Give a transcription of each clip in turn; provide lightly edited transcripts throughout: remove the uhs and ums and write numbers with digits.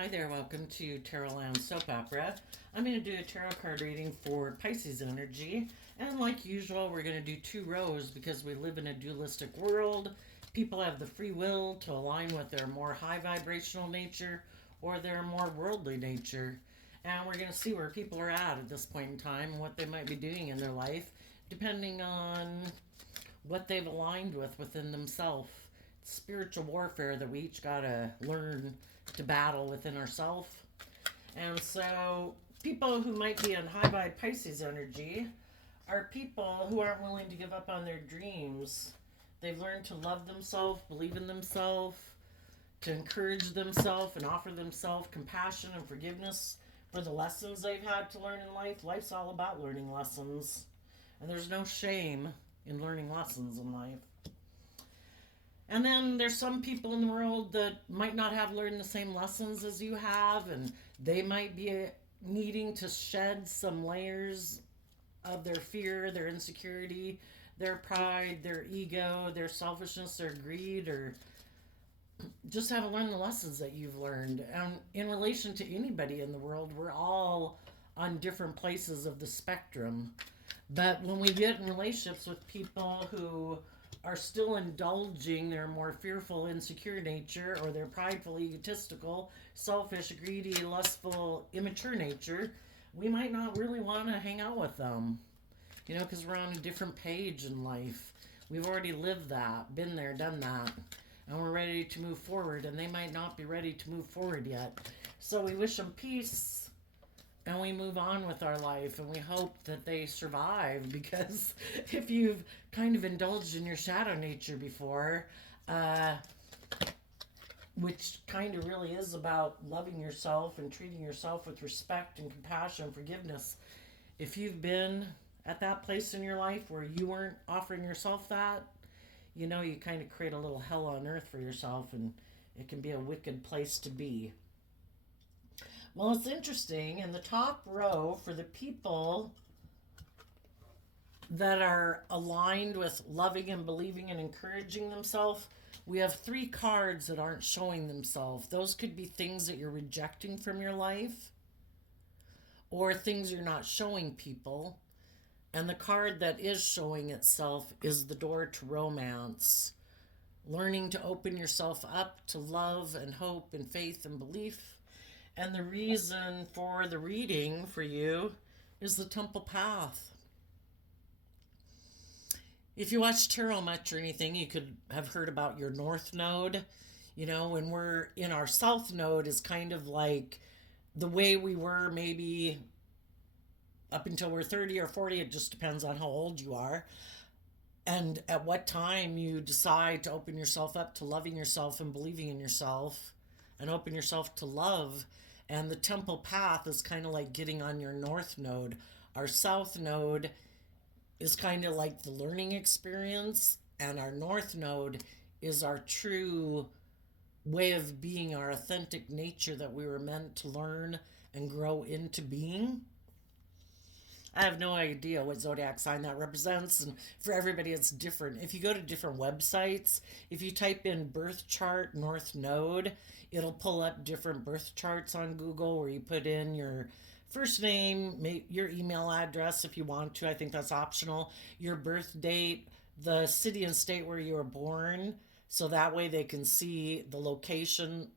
Hi there, welcome to Tarot Land Soap Opera. I'm going to do a tarot card reading for Pisces energy. And like usual, we're going to do two rows because we live in a dualistic world. People have the free will to align with their more high vibrational nature or their more worldly nature. And we're going to see where people are at this point in time, what they might be doing in their life, depending on what they've aligned with within themselves. Spiritual warfare that we each got to learn to battle within ourselves. And so, people who might be in high vibe Pisces energy are people who aren't willing to give up on their dreams. They've learned to love themselves, believe in themselves, to encourage themselves, and offer themselves compassion and forgiveness for the lessons they've had to learn in life. Life's all about learning lessons, and there's no shame in learning lessons in life. And then there's some people in the world that might not have learned the same lessons as you have, and they might be needing to shed some layers of their fear, their insecurity, their pride, their ego, their selfishness, their greed, or just haven't learned the lessons that you've learned. And in relation to anybody in the world, we're all on different places of the spectrum. But when we get in relationships with people who are still indulging their more fearful, insecure nature or their prideful, egotistical, selfish, greedy, lustful, immature nature, we might not really want to hang out with them. Because we're on a different page in life. We've already lived that, been there, done that, and we're ready to move forward, and they might not be ready to move forward yet. So we wish them peace, and we move on with our life, and we hope that they survive, because if you've kind of indulged in your shadow nature before, which kind of really is about loving yourself and treating yourself with respect and compassion and forgiveness, if you've been at that place in your life where you weren't offering yourself that, you kind of create a little hell on earth for yourself, and it can be a wicked place to be. Well, it's interesting. In the top row, for the people that are aligned with loving and believing and encouraging themselves, we have three cards that aren't showing themselves. Those could be things that you're rejecting from your life or things you're not showing people. And the card that is showing itself is the door to romance. Learning to open yourself up to love and hope and faith and belief. And the reason for the reading for you is the temple path. If you watch tarot much or anything, you could have heard about your north node. When we're in our south node is kind of like the way we were maybe up until we're 30 or 40. It just depends on how old you are. And at what time you decide to open yourself up to loving yourself and believing in yourself and open yourself to love. And the temple path is kind of like getting on your north node. Our south node is kind of like the learning experience, and our north node is our true way of being, our authentic nature that we were meant to learn and grow into being. I have no idea what zodiac sign that represents, and for everybody it's different. If you go to different websites, if you type in birth chart north node, it'll pull up different birth charts on Google where you put in your first name, your email address if you want to. I think that's optional. Your birth date, the city and state where you were born, so that way they can see the location,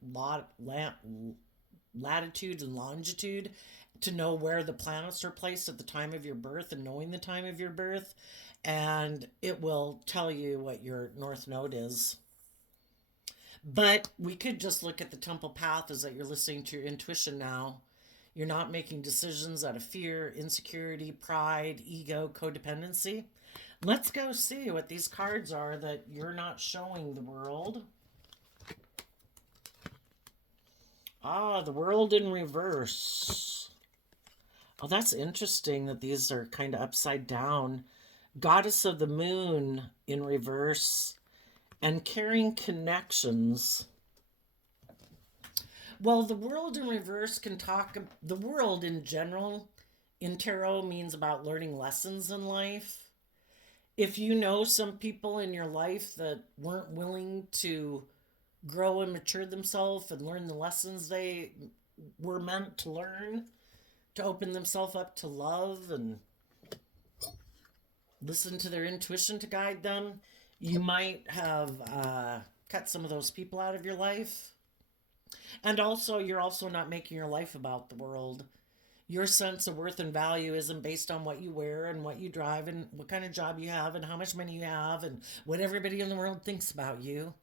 latitude and longitude, to know where the planets are placed at the time of your birth, and knowing the time of your birth, and it will tell you what your north node is. But we could just look at the temple path as that you're listening to your intuition now. You're not making decisions out of fear, insecurity, pride, ego, codependency. Let's go see what these cards are that you're not showing the world. The world in reverse. Oh, that's interesting that these are kind of upside down. Goddess of the moon in reverse and carrying connections. Well, the world in reverse can talk, the world in general in tarot means about learning lessons in life. If you know some people in your life that weren't willing to grow and mature themselves and learn the lessons they were meant to learn, to open themselves up to love and listen to their intuition to guide them. You might have cut some of those people out of your life. And also, you're also not making your life about the world. Your sense of worth and value isn't based on what you wear and what you drive and what kind of job you have and how much money you have and what everybody in the world thinks about you.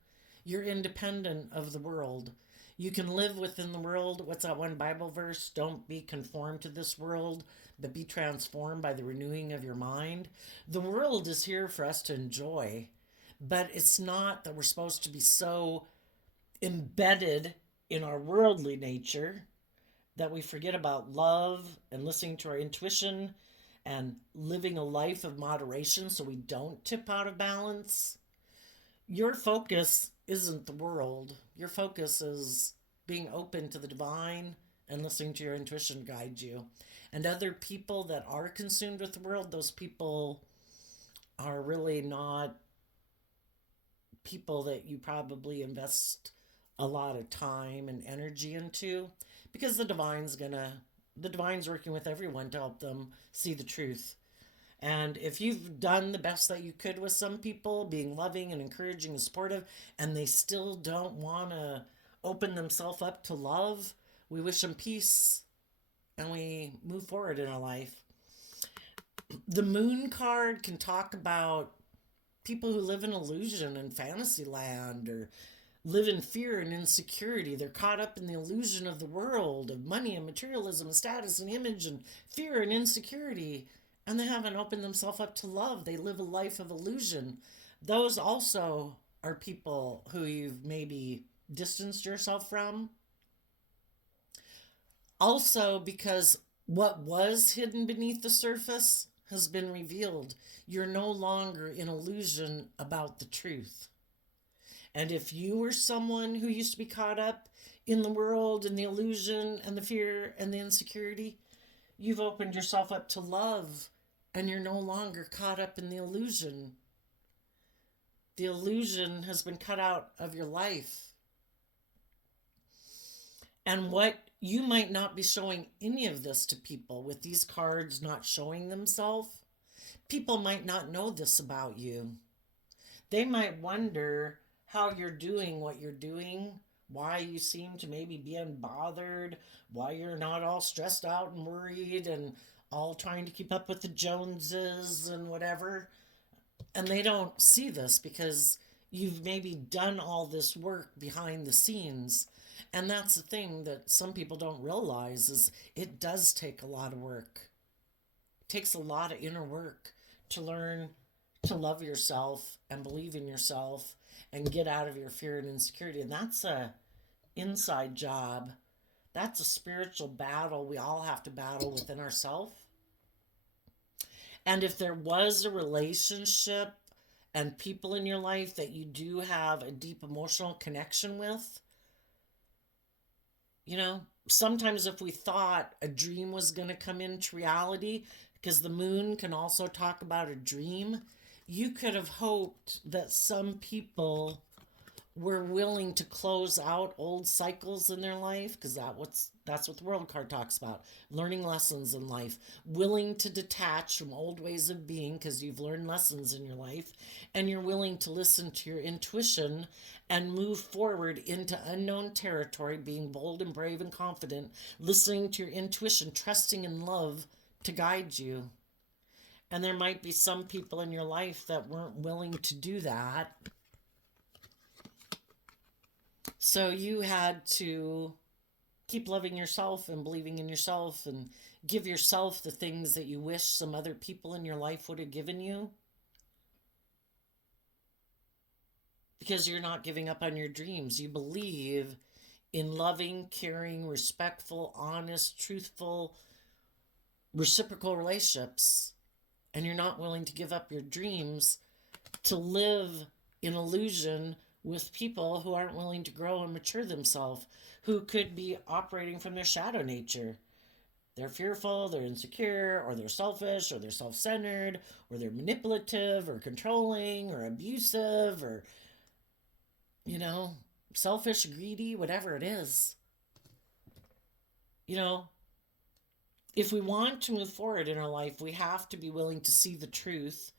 You're independent of the world. You can live within the world. What's that one Bible verse? Don't be conformed to this world, but be transformed by the renewing of your mind. The world is here for us to enjoy, but it's not that we're supposed to be so embedded in our worldly nature that we forget about love and listening to our intuition and living a life of moderation so we don't tip out of balance. Your focus isn't the world. Your focus is being open to the divine and listening to your intuition guide you. And other people that are consumed with the world, those people are really not people that you probably invest a lot of time and energy into, because the divine's working with everyone to help them see the truth. And if you've done the best that you could with some people, being loving and encouraging and supportive, and they still don't want to open themselves up to love, we wish them peace and we move forward in our life. The moon card can talk about people who live in illusion and fantasy land, or live in fear and insecurity. They're caught up in the illusion of the world, of money and materialism and status and image and fear and insecurity. And they haven't opened themselves up to love. They live a life of illusion. Those also are people who you've maybe distanced yourself from. Also, because what was hidden beneath the surface has been revealed. You're no longer in illusion about the truth. And if you were someone who used to be caught up in the world and the illusion and the fear and the insecurity, you've opened yourself up to love and you're no longer caught up in the illusion. The illusion has been cut out of your life. And what you might not be showing any of this to people with these cards not showing themselves. People might not know this about you. They might wonder how you're doing what you're doing, why you seem to maybe be unbothered, why you're not all stressed out and worried and all trying to keep up with the Joneses and whatever. And they don't see this because you've maybe done all this work behind the scenes. And that's the thing that some people don't realize is it does take a lot of work. It takes a lot of inner work to learn to love yourself and believe in yourself and get out of your fear and insecurity. And that's a inside job. That's a spiritual battle we all have to battle within ourselves. And if there was a relationship and people in your life that you do have a deep emotional connection with, sometimes if we thought a dream was going to come into reality, because the moon can also talk about a dream, you could have hoped that some people were willing to close out old cycles in their life, because that's what the world card talks about, learning lessons in life, willing to detach from old ways of being because you've learned lessons in your life, and you're willing to listen to your intuition and move forward into unknown territory, being bold and brave and confident, listening to your intuition, trusting in love to guide you. And there might be some people in your life that weren't willing to do that. So you had to keep loving yourself and believing in yourself and give yourself the things that you wish some other people in your life would have given you. Because you're not giving up on your dreams. You believe in loving, caring, respectful, honest, truthful, reciprocal relationships. And you're not willing to give up your dreams to live in illusion with people who aren't willing to grow and mature themselves, who could be operating from their shadow nature. They're fearful, they're insecure, or they're selfish, or they're self-centered, or they're manipulative, or controlling, or abusive, or, selfish, greedy, whatever it is. You know, if we want to move forward in our life, we have to be willing to see the truth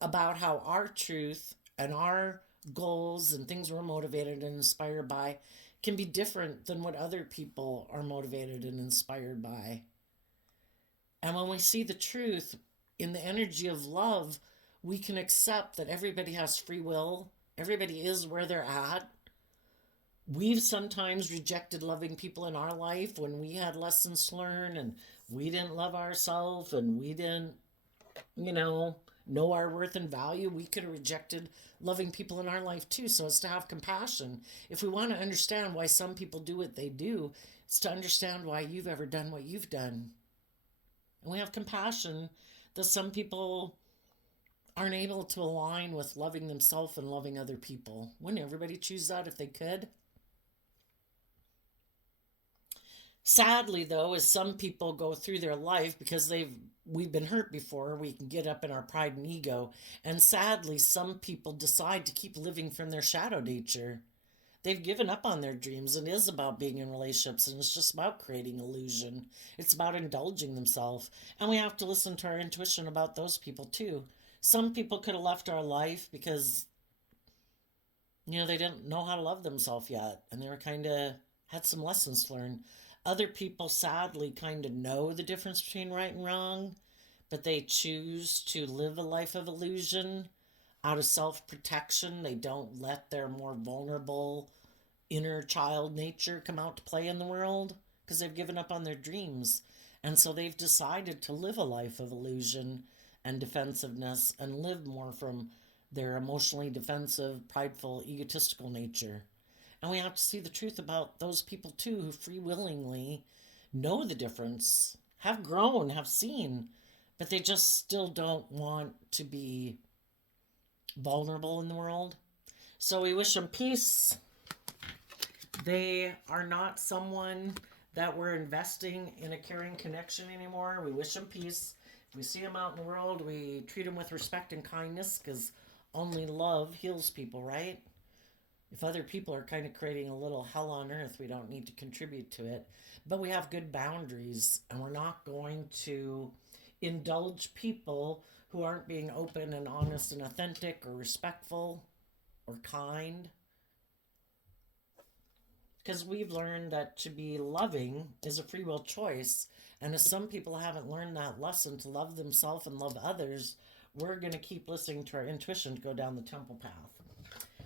about how our truth and our goals and things we're motivated and inspired by can be different than what other people are motivated and inspired by. And when we see the truth in the energy of love, we can accept that everybody has free will, everybody is where they're at. We've sometimes rejected loving people in our life when we had lessons to learn and we didn't love ourselves and we didn't, you know our worth and value. We could have rejected loving people in our life too. So it's to have compassion. If we want to understand why some people do what they do, it's to understand why you've ever done what you've done. And we have compassion that some people aren't able to align with loving themselves and loving other people. Wouldn't everybody choose that if they could? Sadly, though, as some people go through their life because we've been hurt before, we can get up in our pride and ego. And sadly, some people decide to keep living from their shadow nature. They've given up on their dreams. It is about being in relationships and it's just about creating illusion. It's about indulging themselves. And we have to listen to our intuition about those people too. Some people could have left our life because, they didn't know how to love themselves yet. And they were kind of had some lessons to learn. Other people sadly kind of know the difference between right and wrong, but they choose to live a life of illusion out of self protection. They don't let their more vulnerable inner child nature come out to play in the world because they've given up on their dreams. And so they've decided to live a life of illusion and defensiveness and live more from their emotionally defensive, prideful, egotistical nature. And we have to see the truth about those people too who free willingly know the difference, have grown, have seen, but they just still don't want to be vulnerable in the world. So we wish them peace. They are not someone that we're investing in a caring connection anymore. We wish them peace. If we see them out in the world, we treat them with respect and kindness because only love heals people, right? If other people are kind of creating a little hell on earth, we don't need to contribute to it. But we have good boundaries, and we're not going to indulge people who aren't being open and honest and authentic or respectful or kind. Because we've learned that to be loving is a free will choice. And if some people haven't learned that lesson to love themselves and love others, we're going to keep listening to our intuition to go down the temple path.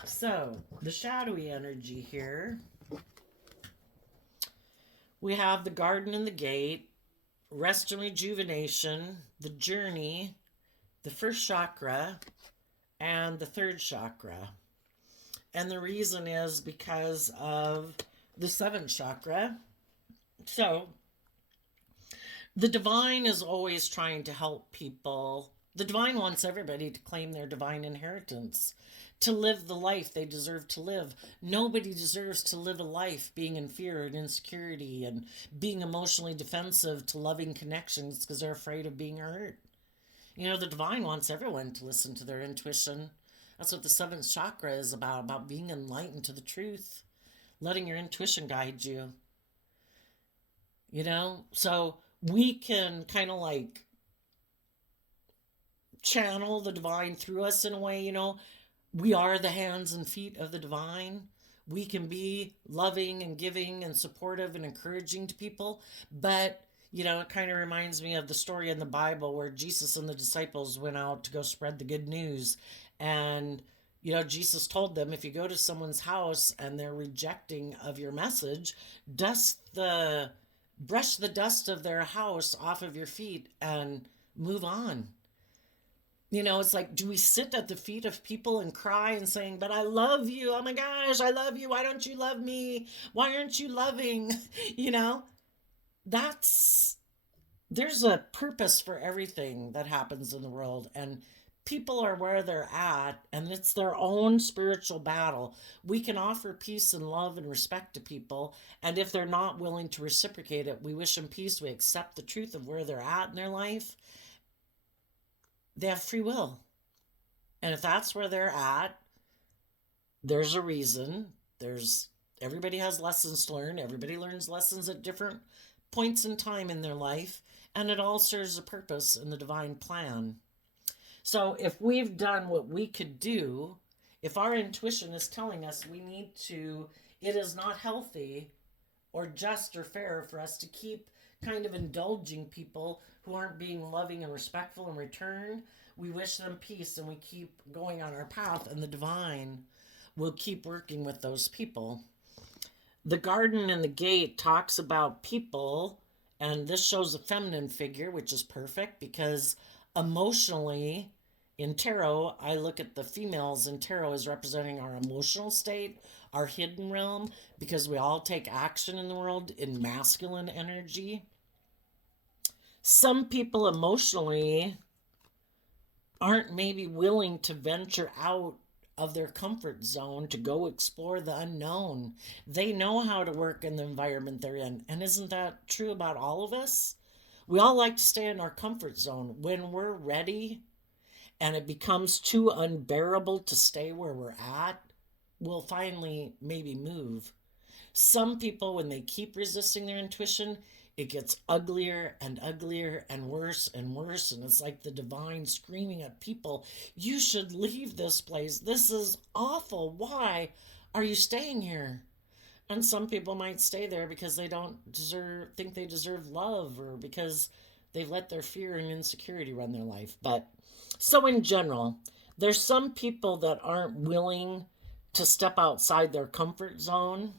So, the shadowy energy here, we have the garden and the gate, rest and rejuvenation, the journey, the first chakra, and the third chakra. And the reason is because of the seventh chakra. So, the divine is always trying to help people. The divine wants everybody to claim their divine inheritance, to live the life they deserve to live. Nobody deserves to live a life being in fear and insecurity and being emotionally defensive to loving connections because they're afraid of being hurt. The divine wants everyone to listen to their intuition. That's what the seventh chakra is about being enlightened to the truth, letting your intuition guide you. So we can kind of like channel the divine through us in a way. We are the hands and feet of the divine. We can be loving and giving and supportive and encouraging to people. But, it kind of reminds me of the story in the Bible where Jesus and the disciples went out to go spread the good news. And, Jesus told them, if you go to someone's house and they're rejecting of your message, brush the dust of their house off of your feet and move on. It's like, do we sit at the feet of people and cry and saying, but I love you. Oh my gosh, I love you. Why don't you love me? Why aren't you loving? There's a purpose for everything that happens in the world. And people are where they're at, and it's their own spiritual battle. We can offer peace and love and respect to people. And if they're not willing to reciprocate it, we wish them peace. We accept the truth of where they're at in their life. They have free will. And if that's where they're at, there's a reason Everybody has lessons to learn. Everybody learns lessons at different points in time in their life, and it all serves a purpose in the divine plan. So if we've done what we could do, if our intuition is telling us it is not healthy or just or fair for us to keep kind of indulging people who aren't being loving and respectful in return, we wish them peace and we keep going on our path, and the divine will keep working with those people. The garden and the gate talks about people, and this shows a feminine figure, which is perfect because emotionally, in tarot, I look at the females in tarot as representing our emotional state, our hidden realm, because we all take action in the world in masculine energy. Some people emotionally aren't maybe willing to venture out of their comfort zone to go explore the unknown. They know how to work in the environment they're in. And isn't that true about all of us? We all like to stay in our comfort zone. When we're ready and it becomes too unbearable to stay where we're at, we'll finally maybe move. Some people, when they keep resisting their intuition, it gets uglier and uglier and worse, and it's like the divine screaming at people, you should leave this place. This is awful. Why are you staying here? And some people might stay there because they don't think they deserve love, or because they've let their fear and insecurity run their life. But so in general, there's some people that aren't willing to step outside their comfort zone.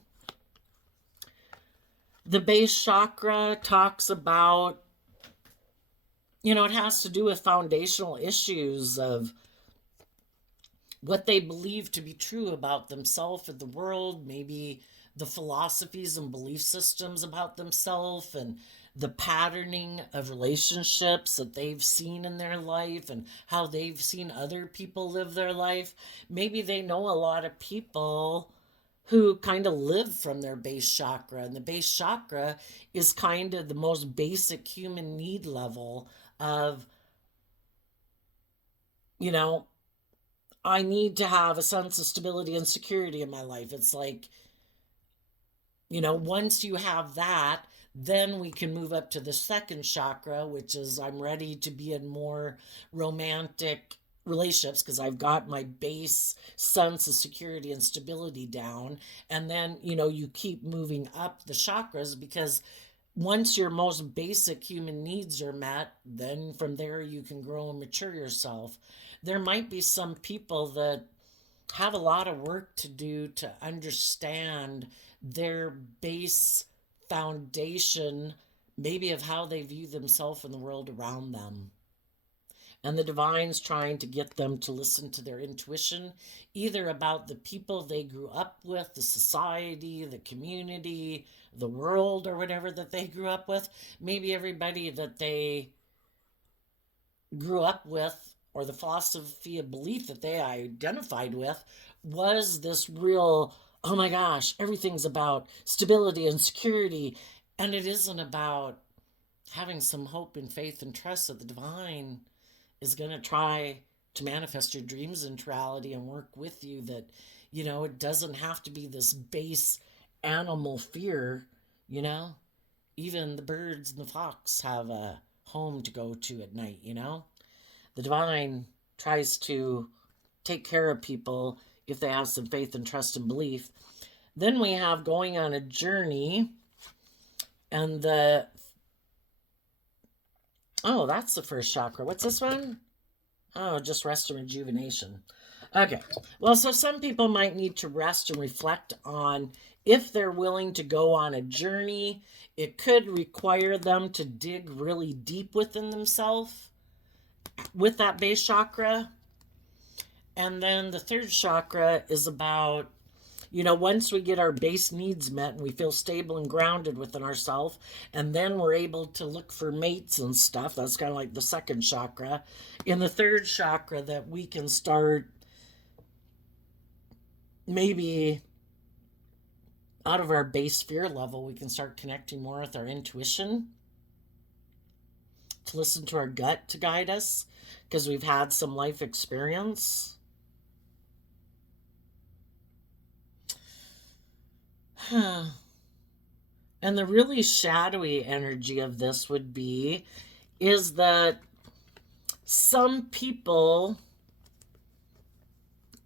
The base chakra talks about, it has to do with foundational issues of what they believe to be true about themselves and the world, maybe the philosophies and belief systems about themselves, and the patterning of relationships that they've seen in their life and how they've seen other people live their life. Maybe they know a lot of people who kind of live from their base chakra. And the base chakra is kind of the most basic human need level of, I need to have a sense of stability and security in my life. It's like, once you have that, then we can move up to the second chakra, which is I'm ready to be in more romantic relationships because I've got my base sense of security and stability down. And then, you keep moving up the chakras, because once your most basic human needs are met, then from there you can grow and mature yourself. There might be some people that have a lot of work to do to understand their base foundation, maybe of how they view themselves and the world around them. And the divine's trying to get them to listen to their intuition, either about the people they grew up with, the society, the community, the world, or whatever that they grew up with. Maybe everybody that they grew up with, or the philosophy of belief that they identified with, was this real, oh my gosh, everything's about stability and security. And it isn't about having some hope and faith and trust that the divine is going to try to manifest your dreams into reality and work with you, that, it doesn't have to be this base animal fear, Even the birds and the fox have a home to go to at night, The divine tries to take care of people if they have some faith and trust and belief. Then we have going on a journey, and that's the first chakra. What's this one? Oh, just rest and rejuvenation. Okay. Well, so some people might need to rest and reflect on if they're willing to go on a journey. It could require them to dig really deep within themselves with that base chakra. And then the third chakra is about, once we get our base needs met and we feel stable and grounded within ourselves, and then we're able to look for mates and stuff. That's kind of like the second chakra. In the third chakra, that we can start maybe out of our base fear level, we can start connecting more with our intuition, to listen to our gut to guide us, because we've had some life experience. Huh. And the really shadowy energy of this would be is that some people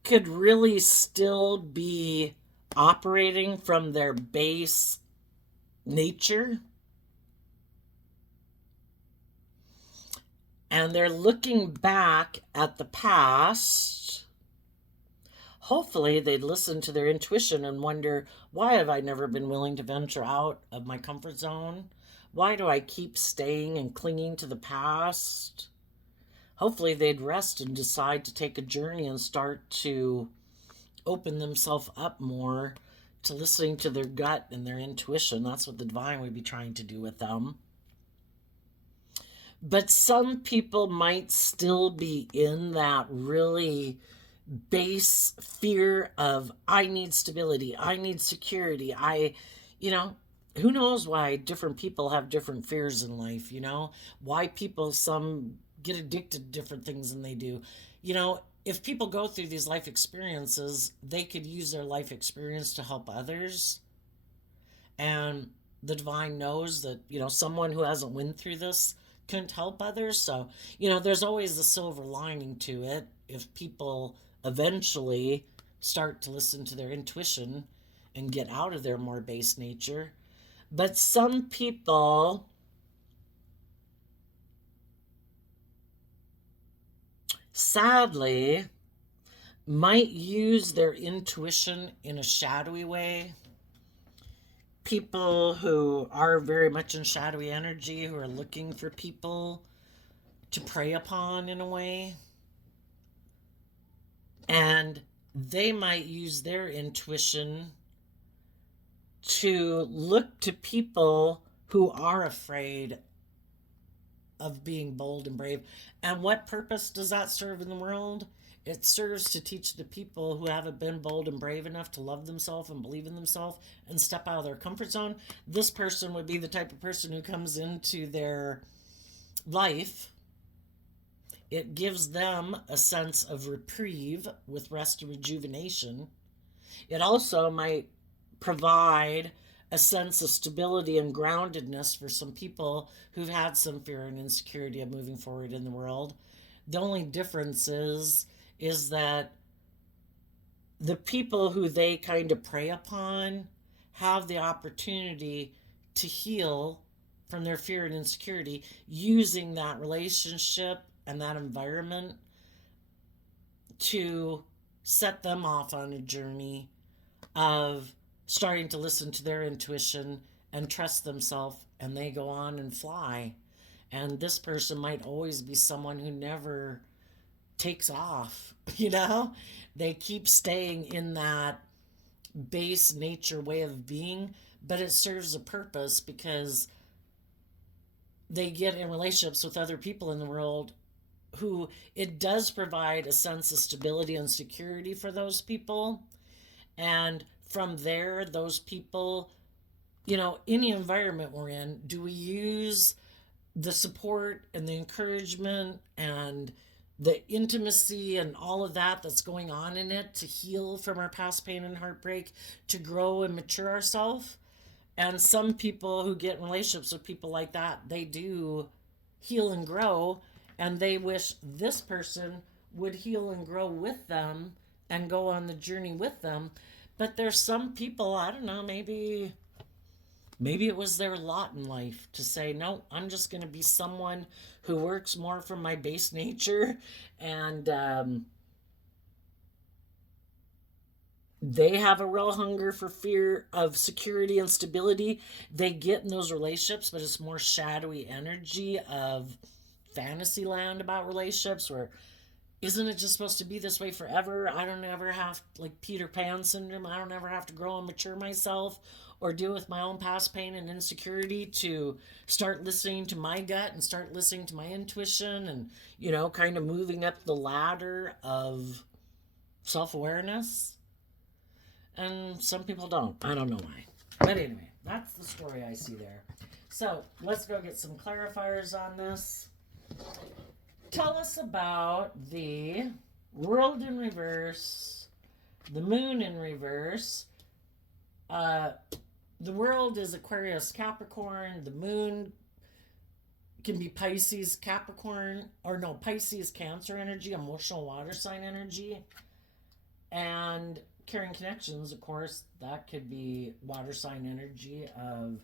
could really still be operating from their base nature, and they're looking back at the past. Hopefully they'd listen to their intuition and wonder, why have I never been willing to venture out of my comfort zone? Why do I keep staying and clinging to the past? Hopefully they'd rest and decide to take a journey and start to open themselves up more to listening to their gut and their intuition. That's what the divine would be trying to do with them. But some people might still be in that really base fear of, I need stability, I need security. You know, who knows why different people have different fears in life, why people, some get addicted to different things than they do. If people go through these life experiences, they could use their life experience to help others. And the divine knows that, someone who hasn't went through this couldn't help others. So, there's always a silver lining to it if people eventually start to listen to their intuition and get out of their more base nature. But some people sadly might use their intuition in a shadowy way. People who are very much in shadowy energy, who are looking for people to prey upon in a way. And they might use their intuition to look to people who are afraid of being bold and brave. And what purpose does that serve in the world? It serves to teach the people who haven't been bold and brave enough to love themselves and believe in themselves and step out of their comfort zone. This person would be the type of person who comes into their life. It gives them a sense of reprieve with rest and rejuvenation. It also might provide a sense of stability and groundedness for some people who've had some fear and insecurity of moving forward in the world. The only difference is that the people who they kind of prey upon have the opportunity to heal from their fear and insecurity using that relationship and that environment to set them off on a journey of starting to listen to their intuition and trust themselves, and they go on and fly. And this person might always be someone who never takes off, They keep staying in that base nature way of being, but it serves a purpose because they get in relationships with other people in the world who it does provide a sense of stability and security for those people. And from there, those people, any environment we're in, do we use the support and the encouragement and the intimacy and all of that that's going on in it to heal from our past pain and heartbreak, to grow and mature ourselves? And some people who get in relationships with people like that, they do heal and grow, and they wish this person would heal and grow with them and go on the journey with them. But there's some people, I don't know, maybe it was their lot in life to say, no, I'm just going to be someone who works more from my base nature. And they have a real hunger for fear of security and stability. They get in those relationships, but it's more shadowy energy of fantasy land about relationships where, isn't it just supposed to be this way forever? I don't ever have, like Peter Pan syndrome, I don't ever have to grow and mature myself or deal with my own past pain and insecurity to start listening to my gut and start listening to my intuition and, kind of moving up the ladder of self-awareness. And some people don't. I don't know why. But anyway, that's the story I see there. So let's go get some clarifiers on this. Tell us about the world in reverse, the moon in reverse, Uh, the world is Aquarius Capricorn. The moon can be Pisces Capricorn, or no, Pisces Cancer energy, emotional water sign energy. And carrying connections, of course, that could be water sign energy of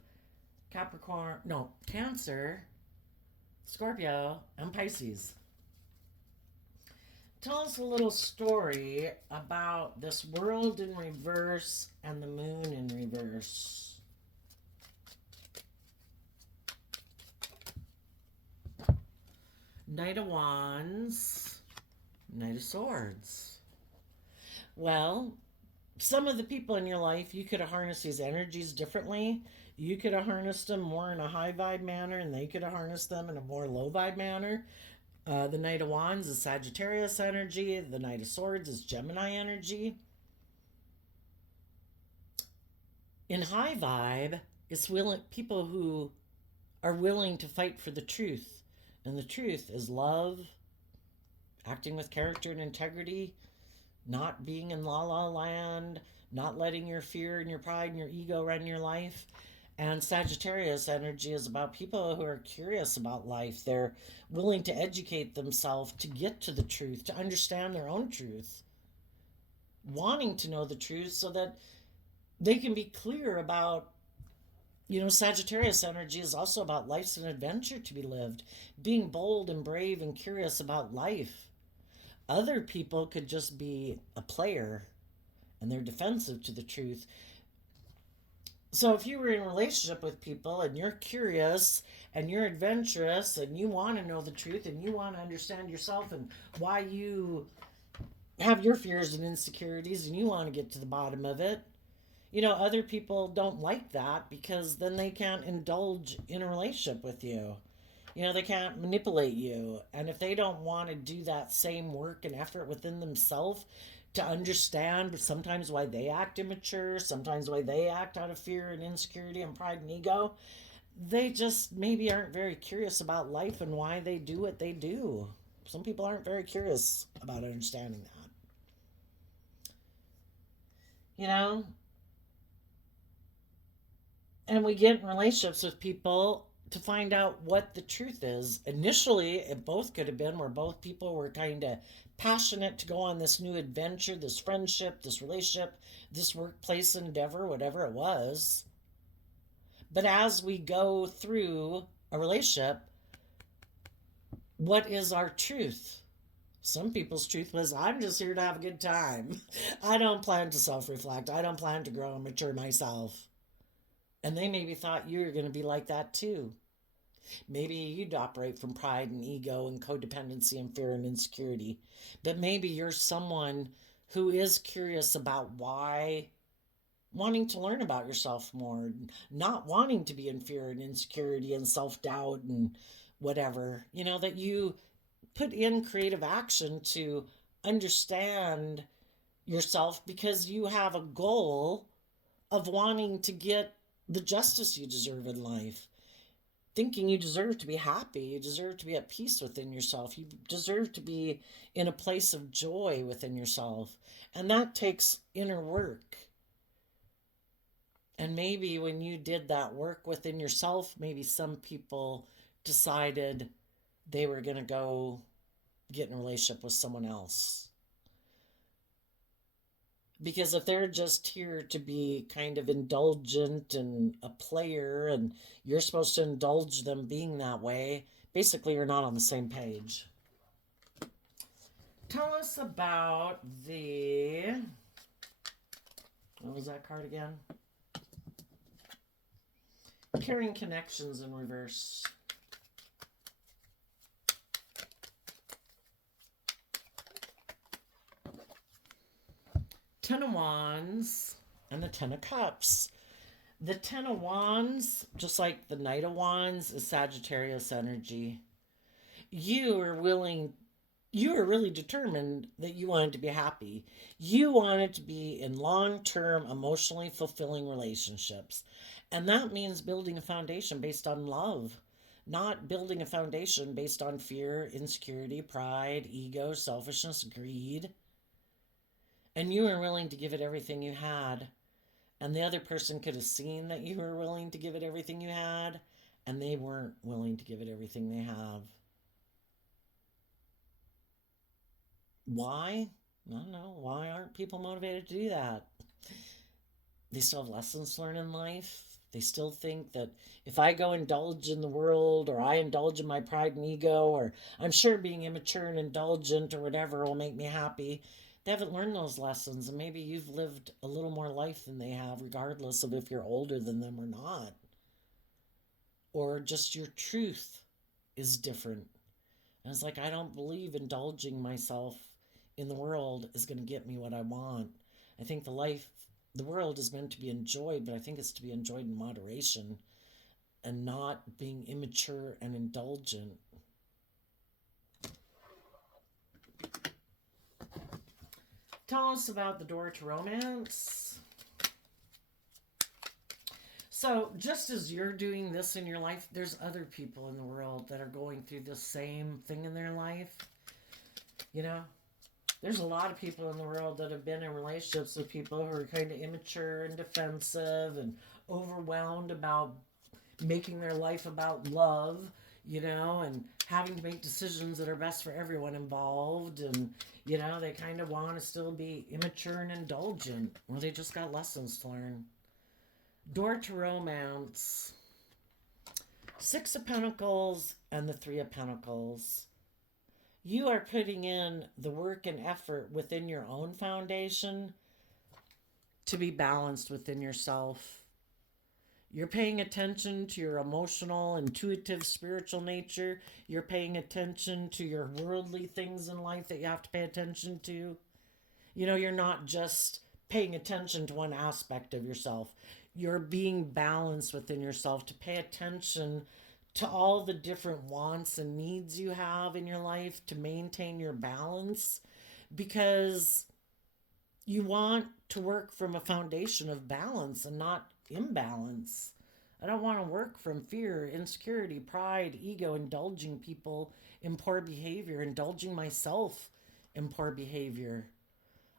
Capricorn, no, Cancer, Scorpio, and Pisces. Tell us a little story about this world in reverse and the moon in reverse. Knight of Wands, Knight of Swords. Well, some of the people in your life, you could have harnessed these energies differently. You could have harnessed them more in a high vibe manner, and they could have harnessed them in a more low vibe manner. The Knight of Wands is Sagittarius energy. The Knight of Swords is Gemini energy. In high vibe, it's people who are willing to fight for the truth. And the truth is love, acting with character and integrity, not being in la la land, not letting your fear and your pride and your ego run your life. And Sagittarius energy is about people who are curious about life. They're willing to educate themselves to get to the truth, to understand their own truth, wanting to know the truth so that they can be clear about, Sagittarius energy is also about life's an adventure to be lived, being bold and brave and curious about life. Other people could just be a player and they're defensive to the truth. So if you were in a relationship with people and you're curious and you're adventurous and you want to know the truth and you want to understand yourself and why you have your fears and insecurities and you want to get to the bottom of it, other people don't like that because then they can't indulge in a relationship with you. They can't manipulate you. And if they don't want to do that same work and effort within themselves to understand sometimes why they act immature, sometimes why they act out of fear and insecurity and pride and ego, they just maybe aren't very curious about life and why they do what they do. Some people aren't very curious about understanding that. And we get in relationships with people to find out what the truth is. Initially, it both could have been where both people were kind of passionate to go on this new adventure, this friendship, this relationship, this workplace endeavor, whatever it was. But as we go through a relationship, what is our truth? Some people's truth was, I'm just here to have a good time. I don't plan to self reflect. I don't plan to grow and mature myself. And they maybe thought you were going to be like that too. Maybe you'd operate from pride and ego and codependency and fear and insecurity. But maybe you're someone who is curious about why, wanting to learn about yourself more, not wanting to be in fear and insecurity and self doubt and whatever. That you put in creative action to understand yourself because you have a goal of wanting to get the justice you deserve in life. Thinking you deserve to be happy, you deserve to be at peace within yourself, you deserve to be in a place of joy within yourself. And that takes inner work. And maybe when you did that work within yourself, maybe some people decided they were going to go get in a relationship with someone else. Because if they're just here to be kind of indulgent and a player and you're supposed to indulge them being that way, basically you're not on the same page. Tell us about what was that card again? Carrying connections in reverse. Ten of Wands and the Ten of Cups. The Ten of Wands, just like the Knight of Wands, is Sagittarius energy. You are really determined that you wanted to be happy. You wanted to be in long-term, emotionally fulfilling relationships. And that means building a foundation based on love, not building a foundation based on fear, insecurity, pride, ego, selfishness, greed. And you were willing to give it everything you had. And the other person could have seen that you were willing to give it everything you had, and they weren't willing to give it everything they have. Why? I don't know. Why aren't people motivated to do that? They still have lessons to learn in life. They still think that if I go indulge in the world, or I indulge in my pride and ego, or I'm sure being immature and indulgent or whatever will make me happy. They haven't learned those lessons, and maybe you've lived a little more life than they have, regardless of if you're older than them or not. Or just your truth is different. And it's like, I don't believe indulging myself in the world is going to get me what I want. I think the world is meant to be enjoyed, but I think it's to be enjoyed in moderation and not being immature and indulgent. Tell us about the door to romance. So, just as you're doing this in your life, there's other people in the world that are going through the same thing in their life. You know, there's a lot of people in the world that have been in relationships with people who are kind of immature and defensive and overwhelmed about making their life about love, and having to make decisions that are best for everyone involved. And, they kind of want to still be immature and indulgent. Well, they just got lessons to learn. Door to romance. Six of Pentacles and the Three of Pentacles. You are putting in the work and effort within your own foundation to be balanced within yourself. You're paying attention to your emotional, intuitive, spiritual nature. You're paying attention to your worldly things in life that you have to pay attention to. You're not just paying attention to one aspect of yourself. You're being balanced within yourself to pay attention to all the different wants and needs you have in your life to maintain your balance, because you want to work from a foundation of balance and not imbalance. I don't want to work from fear, insecurity, pride, ego, indulging people in poor behavior, indulging myself in poor behavior.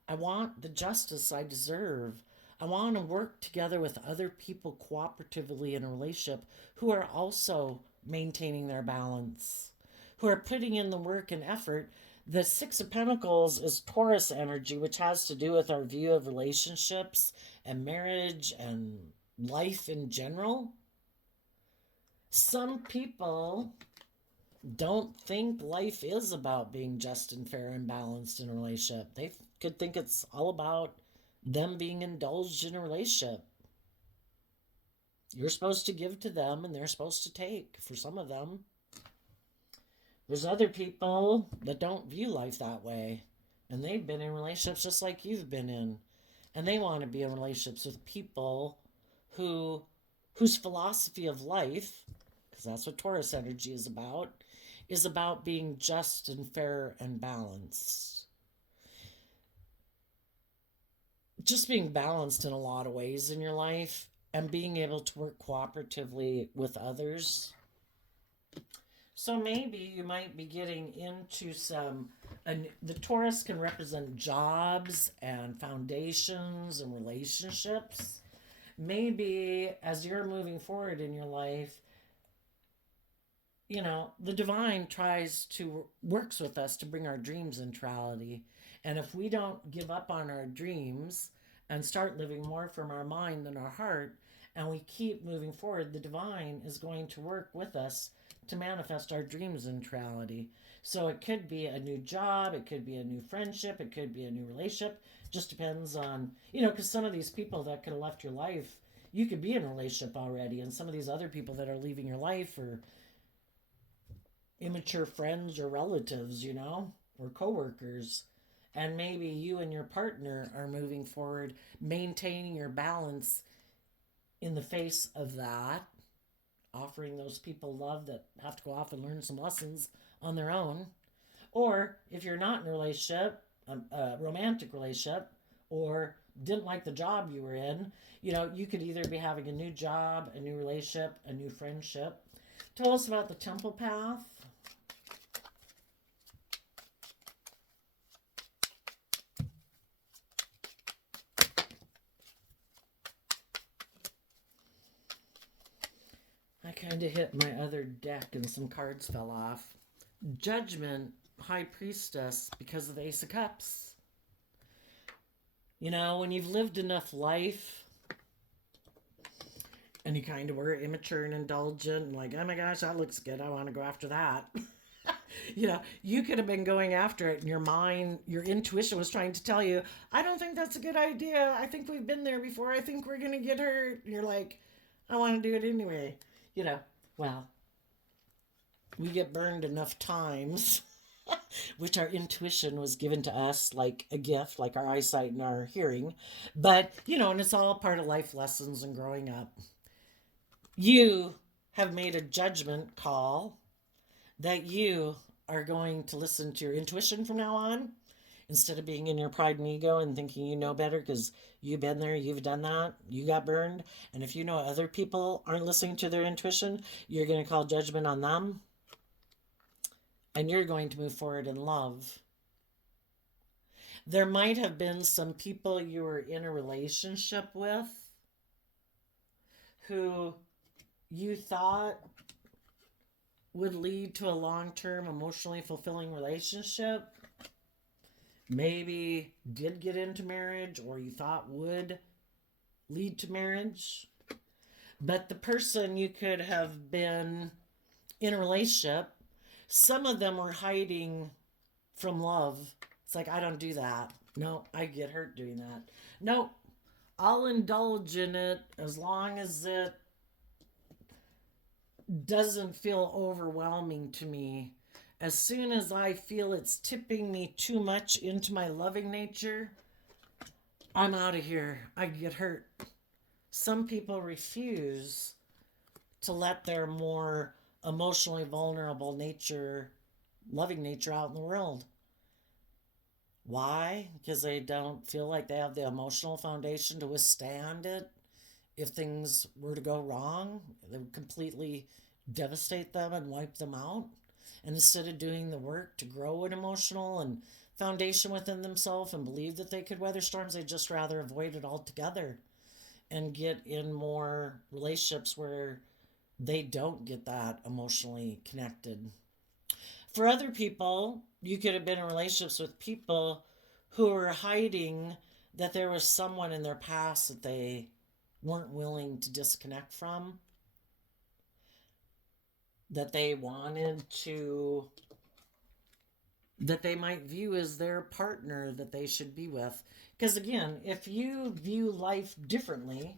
I want the justice I deserve. I want to work together with other people cooperatively in a relationship who are also maintaining their balance, who are putting in the work and effort. The Six of Pentacles is Taurus energy, which has to do with our view of relationships and marriage and life in general. Some people don't think life is about being just and fair and balanced in a relationship. They could think it's all about them being indulged in a relationship. You're supposed to give to them and they're supposed to take for some of them. There's other people that don't view life that way, and they've been in relationships just like you've been in, and they want to be in relationships with people whose philosophy of life, because that's what Taurus energy is about being just and fair and balanced. Just being balanced in a lot of ways in your life and being able to work cooperatively with others. So maybe you might be getting into the Taurus can represent jobs and foundations and relationships. Maybe as you're moving forward in your life, the divine works with us to bring our dreams into reality. And if we don't give up on our dreams and start living more from our mind than our heart, and we keep moving forward, the divine is going to work with us to manifest our dreams into reality. So it could be a new job, it could be a new friendship, it could be a new relationship. Just depends on, because some of these people that could have left your life, you could be in a relationship already, and some of these other people that are leaving your life are immature friends or relatives, or coworkers. And maybe you and your partner are moving forward, maintaining your balance in the face of that, offering those people love that have to go off and learn some lessons on their own. Or if you're not in a relationship, a romantic relationship, or didn't like the job you were in, you could either be having a new job, a new relationship, a new friendship. Tell us about the Temple Path. kind of hit my other deck and some cards fell off. Judgment, High Priestess, because of the Ace of Cups. You know, when you've lived enough life and you kind of were immature and indulgent and like, oh my gosh, that looks good, I want to go after that. You know, you could have been going after it and your mind, your intuition was trying to tell you, I don't think that's a good idea. I think we've been there before. I think we're going to get hurt. And you're like, I want to do it anyway. You know, well, we get burned enough times, which our intuition was given to us like a gift, like our eyesight and our hearing. But, you know, and it's all part of life lessons and growing up. You have made a judgment call that you are going to listen to your intuition from now on instead of being in your pride and ego and thinking you know better because you've been there, you've done that, you got burned. And if you know other people aren't listening to their intuition, you're going to call judgment on them and you're going to move forward in love. There might have been some people you were in a relationship with who you thought would lead to a long-term, emotionally fulfilling relationship. Maybe did get into marriage or you thought would lead to marriage. But the person you could have been in a relationship, some of them were hiding from love. It's like, I don't do that. No, I get hurt doing that. No, I'll indulge in it as long as it doesn't feel overwhelming to me. As soon as I feel it's tipping me too much into my loving nature, I'm out of here. I get hurt. Some people refuse to let their more emotionally vulnerable nature, loving nature out in the world. Why? Because they don't feel like they have the emotional foundation to withstand it. If things were to go wrong, it would completely devastate them and wipe them out. And instead of doing the work to grow an emotional and foundation within themselves and believe that they could weather storms, they'd just rather avoid it altogether and get in more relationships where they don't get that emotionally connected. For other people, you could have been in relationships with people who were hiding that there was someone in their past that they weren't willing to disconnect from, that they wanted to, that they might view as their partner that they should be with. Because again, if you view life differently,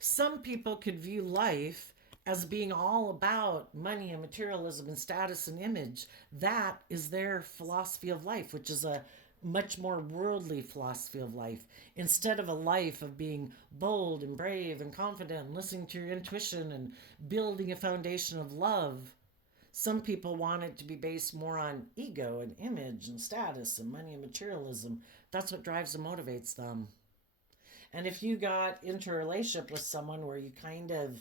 some people could view life as being all about money and materialism and status and image. That is their philosophy of life, which is a much more worldly philosophy of life, instead of a life of being bold and brave and confident and listening to your intuition and building a foundation of love. Some people want it to be based more on ego and image and status and money and materialism. That's what drives and motivates them. And if you got into a relationship with someone where you kind of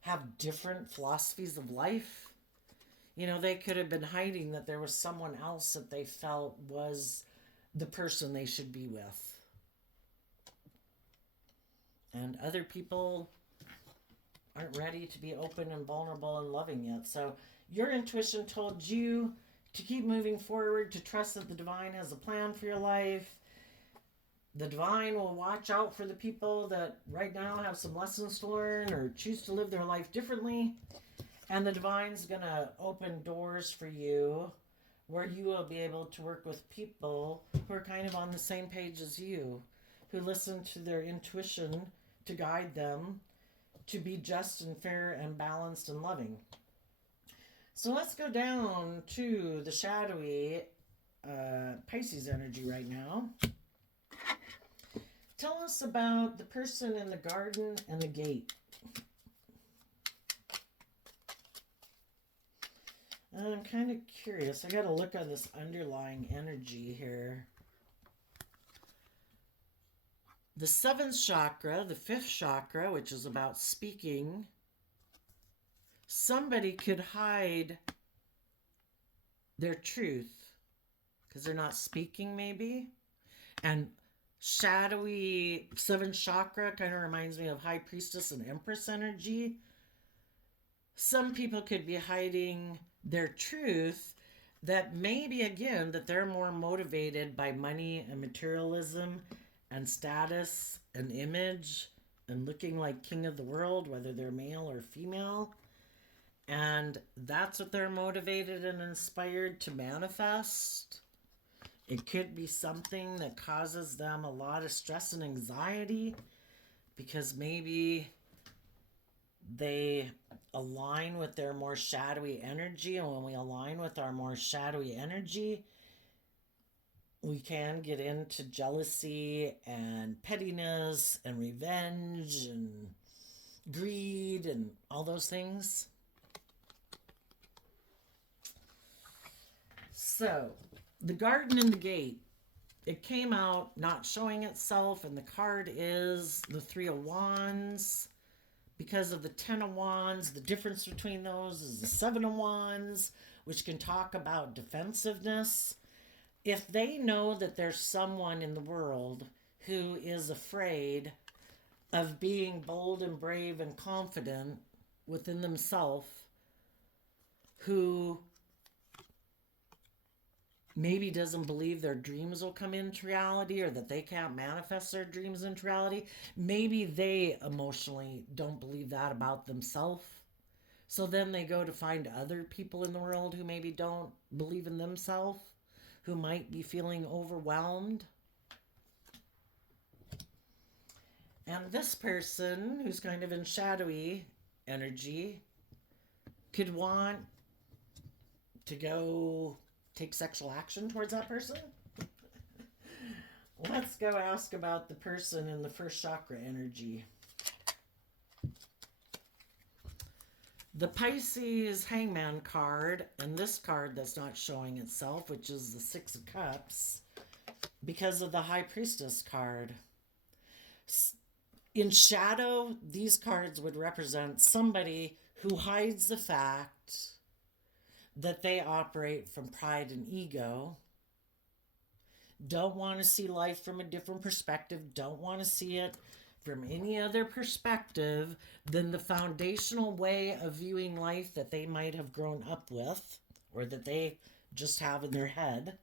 have different philosophies of life, you know, they could have been hiding that there was someone else that they felt was the person they should be with. And other people aren't ready to be open and vulnerable and loving yet. So your intuition told you to keep moving forward, to trust that the divine has a plan for your life. The divine will watch out for the people that right now have some lessons to learn or choose to live their life differently. And the divine's going to open doors for you where you will be able to work with people who are kind of on the same page as you, who listen to their intuition to guide them to be just and fair and balanced and loving. So let's go down to the shadowy Pisces energy right now. Tell us about the person in the garden and the gate. I'm kind of curious. I got to look on this underlying energy here. The seventh chakra, the fifth chakra, which is about speaking. Somebody could hide their truth because they're not speaking, maybe. And shadowy seventh chakra kind of reminds me of High Priestess and Empress energy. Some people could be hiding their truth, that maybe again that they're more motivated by money and materialism and status and image and looking like king of the world, whether they're male or female. And that's what they're motivated and inspired to manifest. It could be something that causes them a lot of stress and anxiety because maybe they align with their more shadowy energy. And when we align with our more shadowy energy, we can get into jealousy and pettiness and revenge and greed and all those things. So, the garden and the gate, it came out not showing itself, and the card is the Three of Wands. Because of the Ten of Wands, the difference between those is the Seven of Wands, which can talk about defensiveness. If they know that there's someone in the world who is afraid of being bold and brave and confident within themselves, who maybe doesn't believe their dreams will come into reality or that they can't manifest their dreams into reality, maybe they emotionally don't believe that about themselves. So then they go to find other people in the world who maybe don't believe in themselves, who might be feeling overwhelmed. And this person, who's kind of in shadowy energy, could want to go take sexual action towards that person. Let's go ask about the person in the first chakra energy. The Pisces Hangman card, and this card that's not showing itself, which is the Six of Cups, because of the High Priestess card. In shadow, these cards would represent somebody who hides the fact that they operate from pride and ego, don't want to see life from a different perspective, don't want to see it from any other perspective than the foundational way of viewing life that they might have grown up with or that they just have in their head.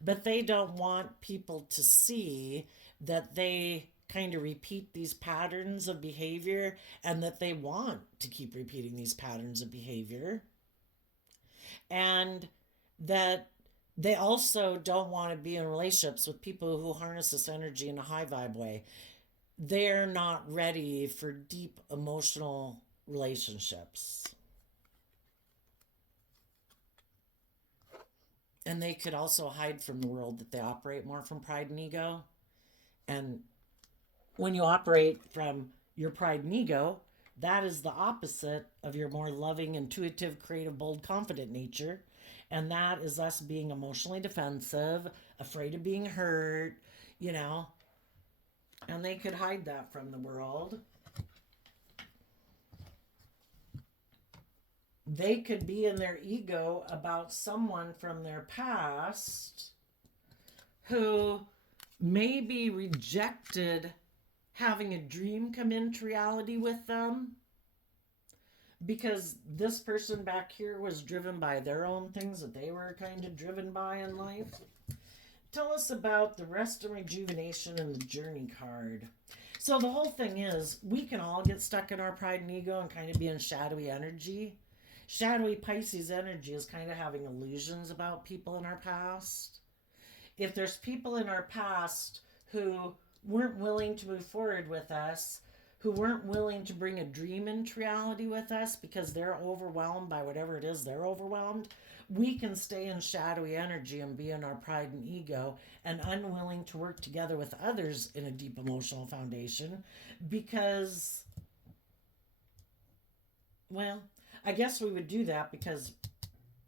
But they don't want people to see that they kind of repeat these patterns of behavior and that they want to keep repeating these patterns of behavior. And that they also don't want to be in relationships with people who harness this energy in a high vibe way. They're not ready for deep emotional relationships. And they could also hide from the world that they operate more from pride and ego. And when you operate from your pride and ego, that is the opposite of your more loving, intuitive, creative, bold, confident nature. And that is us being emotionally defensive, afraid of being hurt, and they could hide that from the world. They could be in their ego about someone from their past who maybe rejected having a dream come into reality with them because this person back here was driven by their own things that they were kind of driven by in life. Tell us about the rest and rejuvenation and the journey card. So the whole thing is, we can all get stuck in our pride and ego and kind of be in shadowy energy. Shadowy Pisces energy is kind of having illusions about people in our past. If there's people in our past who weren't willing to move forward with us, who weren't willing to bring a dream into reality with us because they're overwhelmed by whatever it is they're overwhelmed, we can stay in shadowy energy and be in our pride and ego and unwilling to work together with others in a deep emotional foundation because, well, I guess we would do that because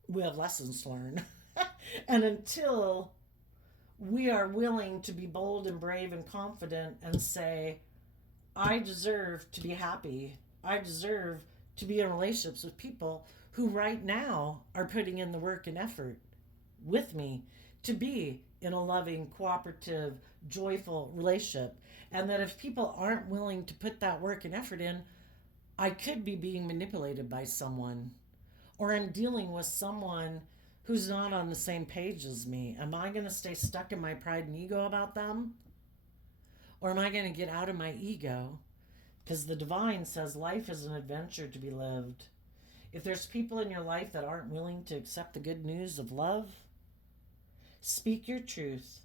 we have lessons to learn. And until we are willing to be bold and brave and confident and say, I deserve to be happy. I deserve to be in relationships with people who right now are putting in the work and effort with me to be in a loving, cooperative, joyful relationship. And that if people aren't willing to put that work and effort in, I could be being manipulated by someone, or I'm dealing with someone who's not on the same page as me. Am I going to stay stuck in my pride and ego about them? Or am I going to get out of my ego? Because the divine says life is an adventure to be lived. If there's people in your life that aren't willing to accept the good news of love, speak your truth.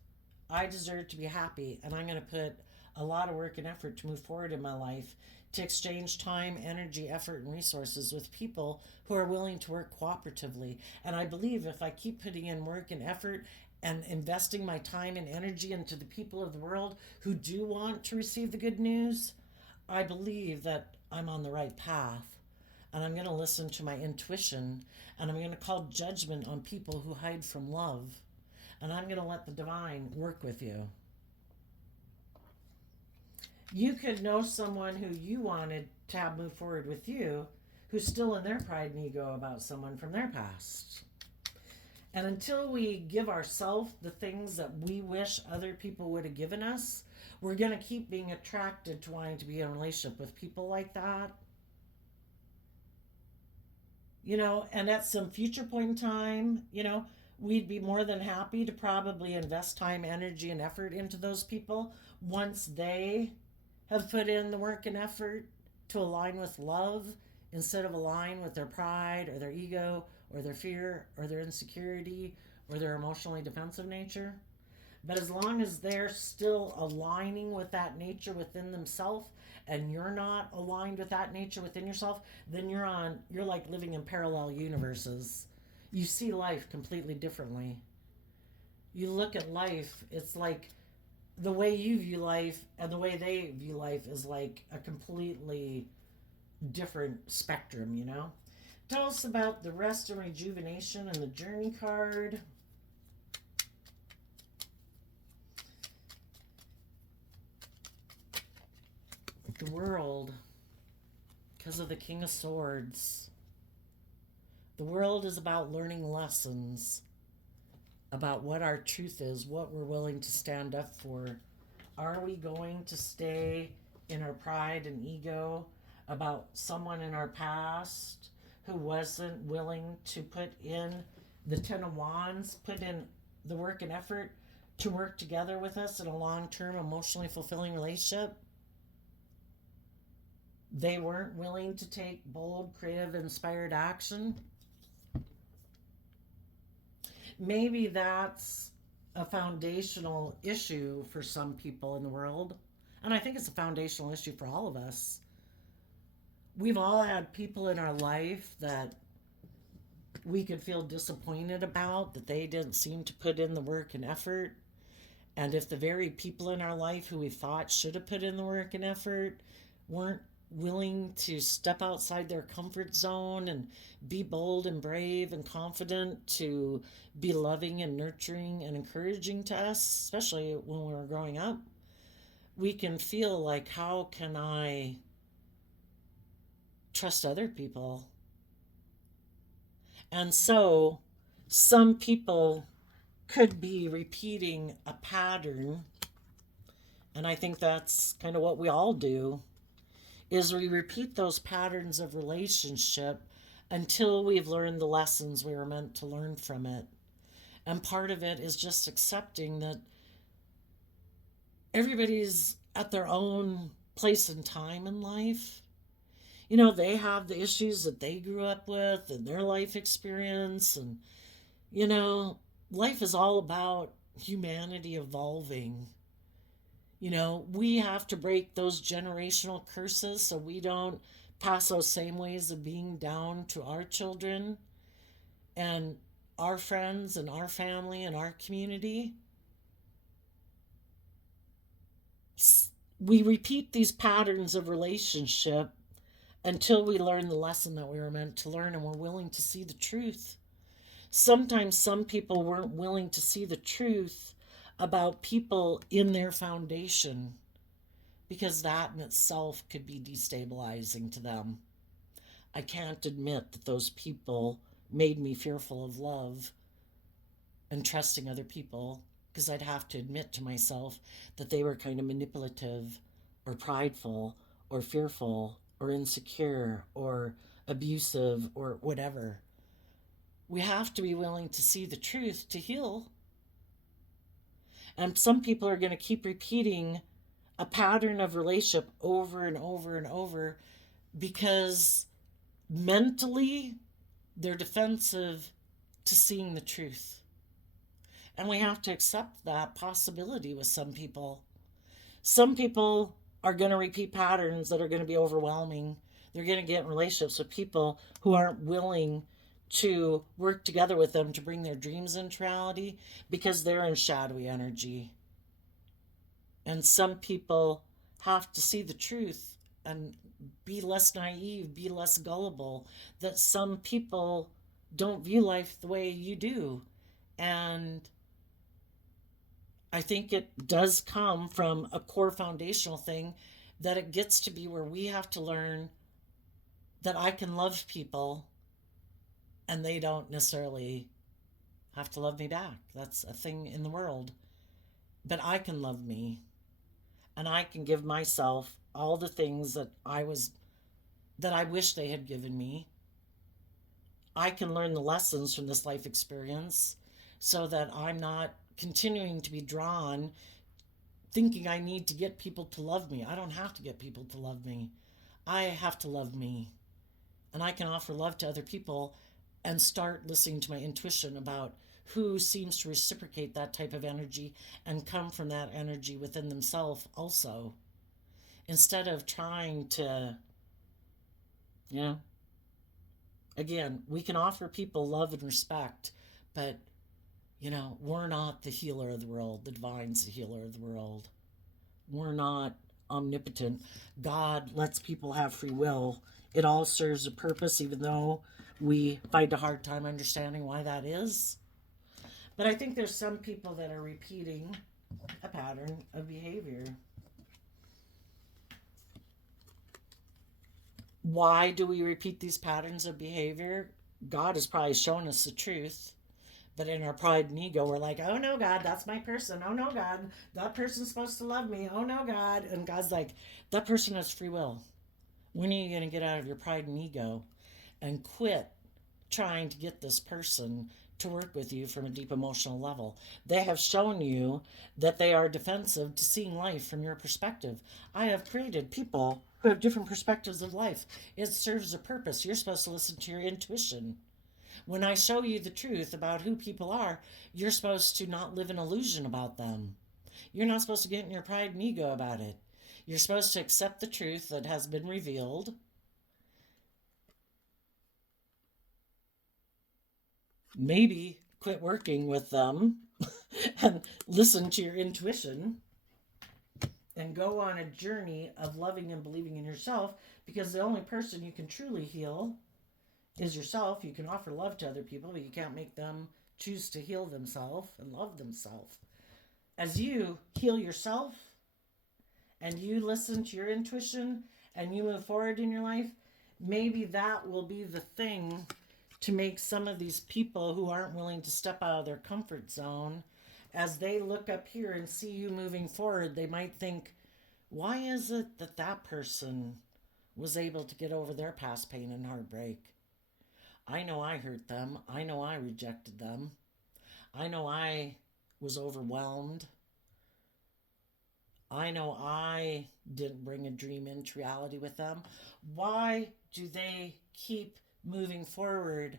I deserve to be happy, and I'm going to put a lot of work and effort to move forward in my life, to exchange time, energy, effort, and resources with people who are willing to work cooperatively. And I believe if I keep putting in work and effort and investing my time and energy into the people of the world who do want to receive the good news, I believe that I'm on the right path. And I'm going to listen to my intuition, and I'm going to call judgment on people who hide from love. And I'm going to let the divine work with you. You could know someone who you wanted to have move forward with you who's still in their pride and ego about someone from their past. And until we give ourselves the things that we wish other people would have given us, we're going to keep being attracted to wanting to be in a relationship with people like that. And at some future point in time, we'd be more than happy to probably invest time, energy, and effort into those people once they have put in the work and effort to align with love instead of align with their pride or their ego or their fear or their insecurity or their emotionally defensive nature. But as long as they're still aligning with that nature within themselves and you're not aligned with that nature within yourself, then you're like living in parallel universes. You see life completely differently. You look at life, it's like the way you view life and the way they view life is like a completely different spectrum. Tell us about the rest and rejuvenation and the journey card. The world, because of the King of Swords. The world is about learning lessons about what our truth is, what we're willing to stand up for. Are we going to stay in our pride and ego about someone in our past who wasn't willing to put in the Ten of Wands, put in the work and effort to work together with us in a long-term, emotionally fulfilling relationship? They weren't willing to take bold, creative, inspired action. Maybe that's a foundational issue for some people in the world. And I think it's a foundational issue for all of us. We've all had people in our life that we could feel disappointed about, that they didn't seem to put in the work and effort. And if the very people in our life who we thought should have put in the work and effort weren't willing to step outside their comfort zone and be bold and brave and confident to be loving and nurturing and encouraging to us, especially when we were growing up, we can feel like, how can I trust other people? And so some people could be repeating a pattern, and I think that's kind of what we all do, is we repeat those patterns of relationship until we've learned the lessons we were meant to learn from it. And part of it is just accepting that everybody's at their own place and time in life. They have the issues that they grew up with and their life experience. And, life is all about humanity evolving. We have to break those generational curses so we don't pass those same ways of being down to our children and our friends and our family and our community. We repeat these patterns of relationship until we learn the lesson that we were meant to learn and we're willing to see the truth. Sometimes some people weren't willing to see the truth about people in their foundation because that in itself could be destabilizing to them. I can't admit that those people made me fearful of love and trusting other people because I'd have to admit to myself that they were kind of manipulative or prideful or fearful or insecure or abusive or whatever. We have to be willing to see the truth to heal. And some people are going to keep repeating a pattern of relationship over and over and over because mentally they're defensive to seeing the truth. And we have to accept that possibility with some people. Some people are going to repeat patterns that are going to be overwhelming. They're going to get in relationships with people who aren't willing to work together with them to bring their dreams into reality because they're in shadowy energy. And some people have to see the truth and be less naive, be less gullible, that some people don't view life the way you do. And I think it does come from a core foundational thing that it gets to be where we have to learn that I can love people and they don't necessarily have to love me back. That's a thing in the world. But I can love me and I can give myself all the things that I wish they had given me. I can learn the lessons from this life experience so that I'm not continuing to be drawn thinking I need to get people to love me. I don't have to get people to love me. I have to love me. And I can offer love to other people and start listening to my intuition about who seems to reciprocate that type of energy and come from that energy within themselves also. Instead of trying to, you know, again, we can offer people love and respect, but, we're not the healer of the world. The divine's the healer of the world. We're not omnipotent. God lets people have free will. It all serves a purpose, even though we find a hard time understanding why that is. But I think there's some people that are repeating a pattern of behavior. Why do we repeat these patterns of behavior? God has probably shown us the truth. But in our pride and ego, we're like, oh no, God, that's my person. Oh no, God, that person's supposed to love me. Oh no, God. And God's like, that person has free will. When are you going to get out of your pride and ego and quit trying to get this person to work with you from a deep emotional level? They have shown you that they are defensive to seeing life from your perspective. I have created people who have different perspectives of life. It serves a purpose. You're supposed to listen to your intuition. When I show you the truth about who people are, you're supposed to not live an illusion about them. You're not supposed to get in your pride and ego about it. You're supposed to accept the truth that has been revealed. Maybe quit working with them and listen to your intuition and go on a journey of loving and believing in yourself, because the only person you can truly heal is yourself. You can offer love to other people, but you can't make them choose to heal themselves and love themselves. As you heal yourself and you listen to your intuition and you move forward in your life, maybe that will be the thing to make some of these people who aren't willing to step out of their comfort zone, as they look up here and see you moving forward, they might think, why is it that that person was able to get over their past pain and heartbreak? I know I hurt them. I know I rejected them. I know I was overwhelmed. I know I didn't bring a dream into reality with them. Why do they keep moving forward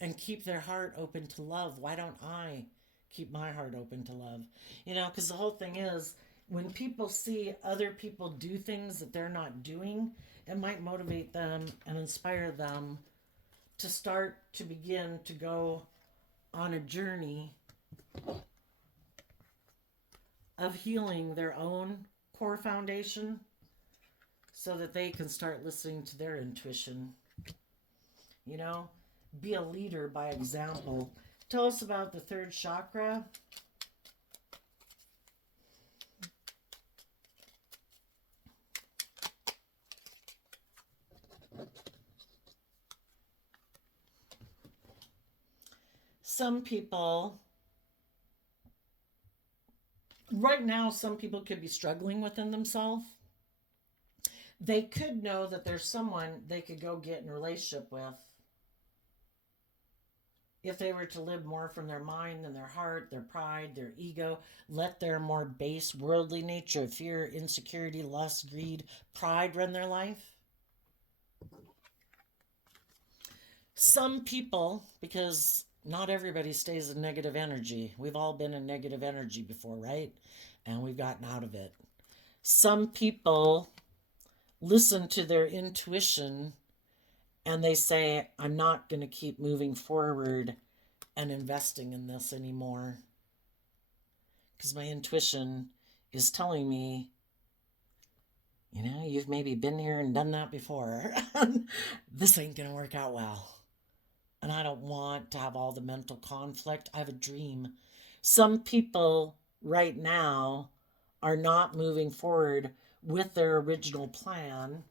and keep their heart open to love? Why don't I keep my heart open to love? Because the whole thing is, when people see other people do things that they're not doing, it might motivate them and inspire them to start to begin to go on a journey of healing their own core foundation so that they can start listening to their intuition. Be a leader by example. Tell us about the third chakra. Some people could be struggling within themselves. They could know that there's someone they could go get in a relationship with if they were to live more from their mind than their heart, their pride, their ego, let their more base worldly nature of fear, insecurity, lust, greed, pride run their life. Some people, because not everybody stays in negative energy. We've all been in negative energy before, right? And we've gotten out of it. Some people listen to their intuition and they say, I'm not going to keep moving forward and investing in this anymore because my intuition is telling me, you've maybe been here and done that before. This ain't going to work out well. And I don't want to have all the mental conflict. I have a dream. Some people right now are not moving forward with their original plan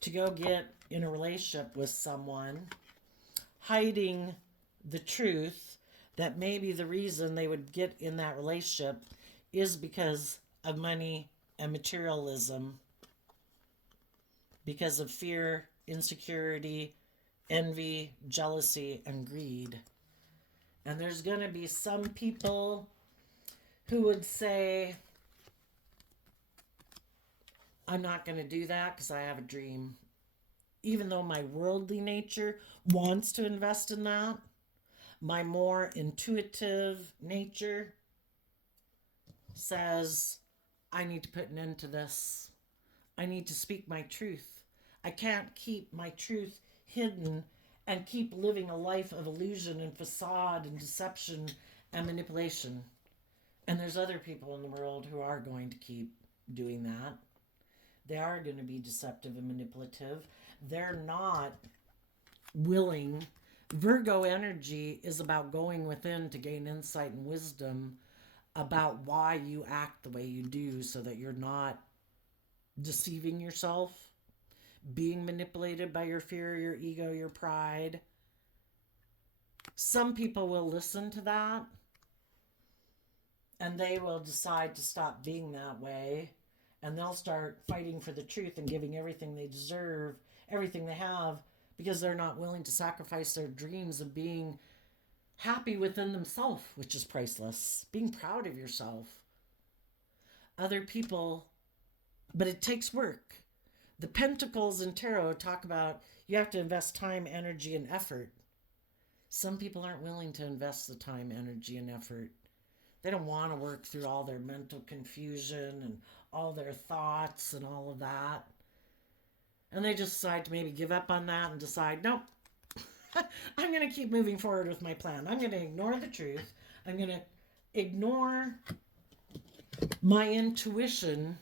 to go get in a relationship with someone, hiding the truth that maybe the reason they would get in that relationship is because of money and materialism, because of fear, insecurity, envy, jealousy, and greed. And there's going to be some people who would say, I'm not going to do that because I have a dream. Even though my worldly nature wants to invest in that, my more intuitive nature says, I need to put an end to this. I need to speak my truth. I can't keep my truth hidden and keep living a life of illusion and facade and deception and manipulation. And there's other people in the world who are going to keep doing that. They are going to be deceptive and manipulative. They're not willing. Virgo energy is about going within to gain insight and wisdom about why you act the way you do so that you're not deceiving yourself, being manipulated by your fear, your ego, your pride. Some people will listen to that and they will decide to stop being that way, and they'll start fighting for the truth and giving everything they deserve, everything they have, because they're not willing to sacrifice their dreams of being happy within themselves, which is priceless, being proud of yourself. Other people, but it takes work. The Pentacles in Tarot talk about you have to invest time, energy, and effort. Some people aren't willing to invest the time, energy, and effort. They don't want to work through all their mental confusion and all their thoughts and all of that. And they just decide to maybe give up on that and decide, nope, I'm going to keep moving forward with my plan. I'm going to ignore the truth. I'm going to ignore my intuition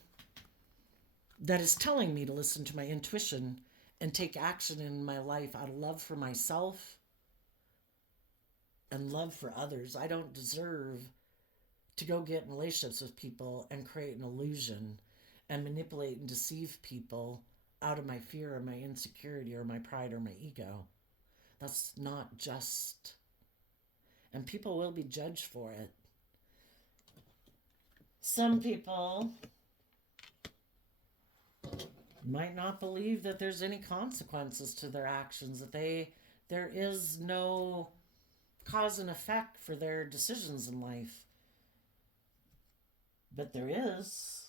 that is telling me to listen to my intuition and take action in my life out of love for myself and love for others. I don't deserve to go get in relationships with people and create an illusion and manipulate and deceive people out of my fear or my insecurity or my pride or my ego. That's not just. And people will be judged for it. Some people might not believe that there's any consequences to their actions, that there is no cause and effect for their decisions in life. But there is.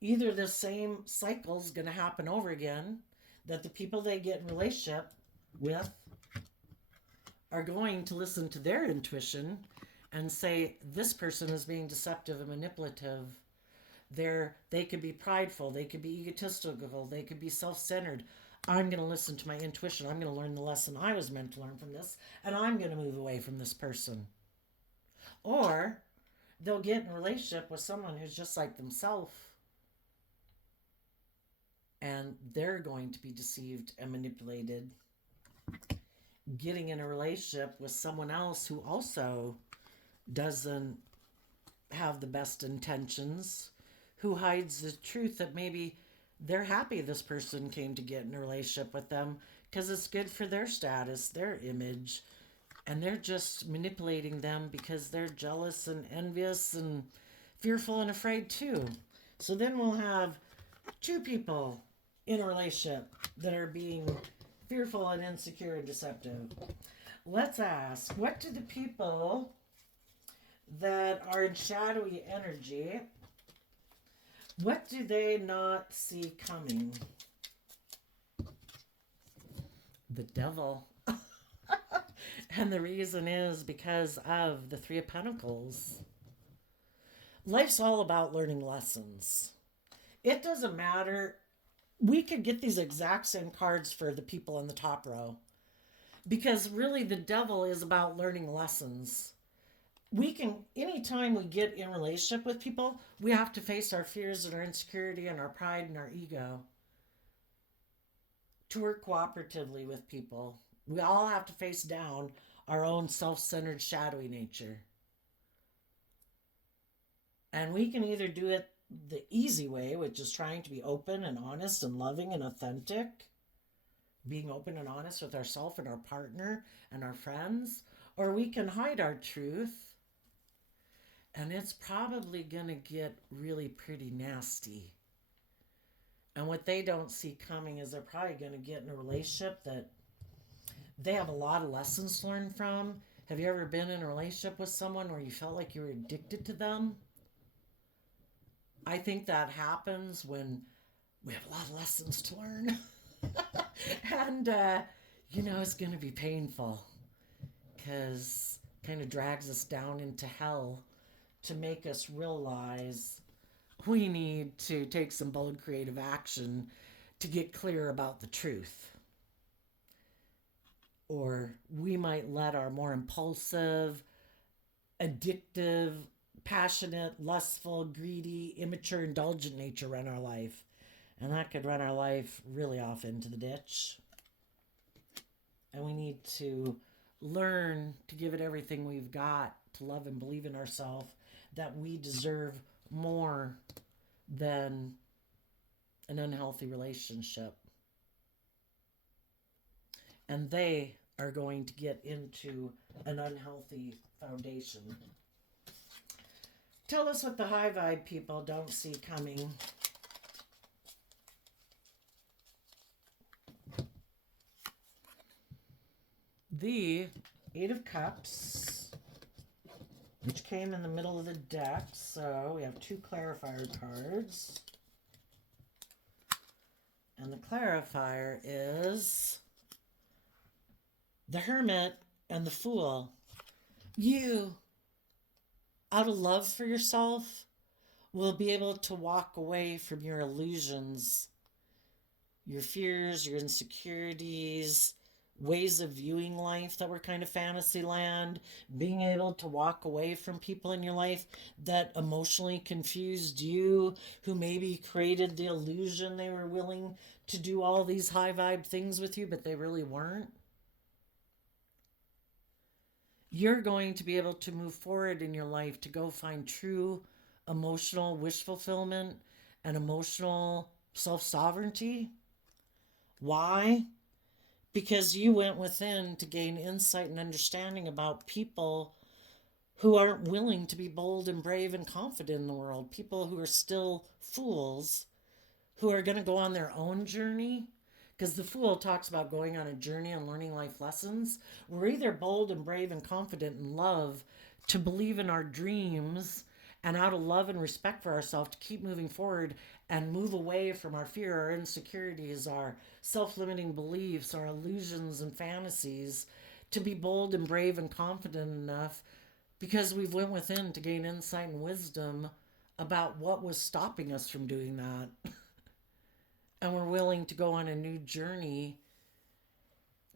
Either the same cycle is going to happen over again, that the people they get in relationship with are going to listen to their intuition and say, this person is being deceptive and manipulative. They could be prideful, they could be egotistical, they could be self-centered. I'm going to listen to my intuition. I'm going to learn the lesson I was meant to learn from this, and I'm going to move away from this person. Or they'll get in a relationship with someone who's just like themselves, and they're going to be deceived and manipulated, getting in a relationship with someone else who also doesn't have the best intentions, who hides the truth that maybe they're happy this person came to get in a relationship with them because it's good for their status, their image, and they're just manipulating them because they're jealous and envious and fearful and afraid too. So then we'll have two people in a relationship that are being fearful and insecure and deceptive. Let's ask, what do the people that are in shadowy energy, what do they not see coming? The devil. And the reason is because of the Three of Pentacles. Life's all about learning lessons. It doesn't matter. We could get these exact same cards for the people in the top row. Because really the devil is about learning lessons. We can, anytime we get in relationship with people, we have to face our fears and our insecurity and our pride and our ego to work cooperatively with people. We all have to face down our own self-centered shadowy nature. And we can either do it the easy way, which is trying to be open and honest and loving and authentic, being open and honest with ourselves and our partner and our friends, or we can hide our truth. And it's probably going to get really pretty nasty. And what they don't see coming is they're probably going to get in a relationship that they have a lot of lessons to learn from. Have you ever been in a relationship with someone where you felt like you were addicted to them? I think that happens when we have a lot of lessons to learn. And, it's going to be painful because it kind of drags us down into hell to make us realize we need to take some bold creative action to get clear about the truth. Or we might let our more impulsive, addictive, passionate, lustful, greedy, immature, indulgent nature run our life. And that could run our life really off into the ditch. And we need to learn to give it everything we've got, to love and believe in ourselves, that we deserve more than an unhealthy relationship. And they are going to get into an unhealthy foundation. Tell us what the high vibe people don't see coming. The Eight of Cups, which came in the middle of the deck. So we have two clarifier cards. And the clarifier is the Hermit and the Fool. You, out of love for yourself, will be able to walk away from your illusions, your fears, your insecurities, ways of viewing life that were kind of fantasy land, being able to walk away from people in your life that emotionally confused you, who maybe created the illusion they were willing to do all these high vibe things with you, but they really weren't. You're going to be able to move forward in your life to go find true emotional wish fulfillment and emotional self-sovereignty. Why? Because you went within to gain insight and understanding about people who aren't willing to be bold and brave and confident in the world. People who are still fools, who are going to go on their own journey. Because the Fool talks about going on a journey and learning life lessons. We're either bold and brave and confident in love to believe in our dreams, and out of love and respect for ourselves to keep moving forward and move away from our fear, our insecurities, our self-limiting beliefs, our illusions and fantasies, to be bold and brave and confident enough because we've went within to gain insight and wisdom about what was stopping us from doing that. And we're willing to go on a new journey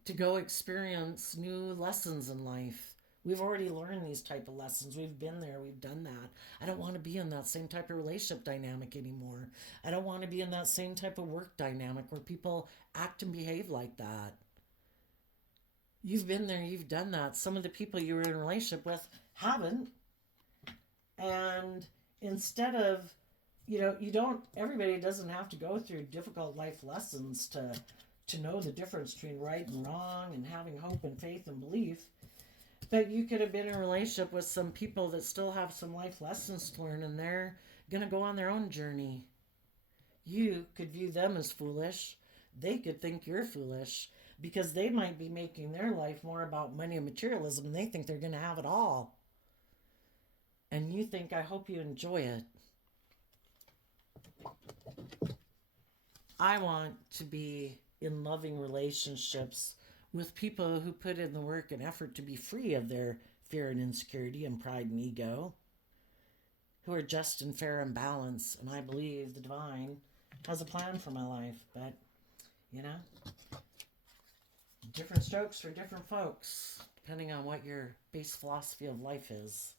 to go experience new lessons in life. We've already learned these type of lessons. We've been there. We've done that. I don't want to be in that same type of relationship dynamic anymore. I don't want to be in that same type of work dynamic where people act and behave like that. You've been there. You've done that. Some of the people you were in a relationship with haven't. And instead of, everybody doesn't have to go through difficult life lessons to know the difference between right and wrong and having hope and faith and belief. But you could have been in a relationship with some people that still have some life lessons to learn, and they're going to go on their own journey. You could view them as foolish. They could think you're foolish because they might be making their life more about money and materialism and they think they're going to have it all. And you think, I hope you enjoy it. I want to be in loving relationships with people who put in the work and effort to be free of their fear and insecurity and pride and ego, who are just and fair and balanced. And I believe the divine has a plan for my life. But, you know, different strokes for different folks, depending on what your base philosophy of life is.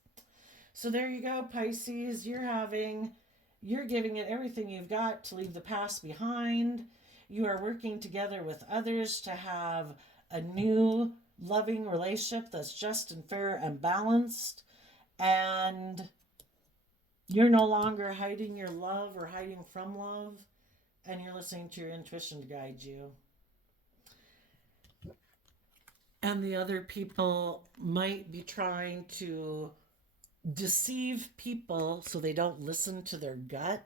So there you go, Pisces. You're giving it everything you've got to leave the past behind. You are working together with others to have a new loving relationship that's just and fair and balanced. And you're no longer hiding your love or hiding from love. And you're listening to your intuition to guide you. And the other people might be trying to deceive people so they don't listen to their gut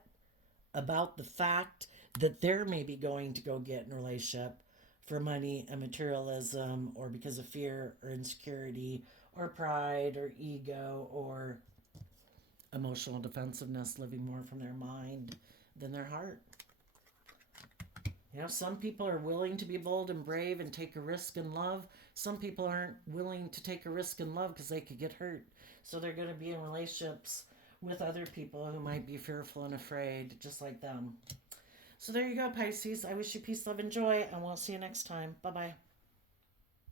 about the fact that they're maybe going to go get in a relationship for money and materialism, or because of fear or insecurity or pride or ego or emotional defensiveness, living more from their mind than their heart. You know, some people are willing to be bold and brave and take a risk in love. Some people aren't willing to take a risk in love because they could get hurt. So they're going to be in relationships with other people who might be fearful and afraid, just like them. So there you go, Pisces. I wish you peace, love, and joy, and we'll see you next time. Bye-bye.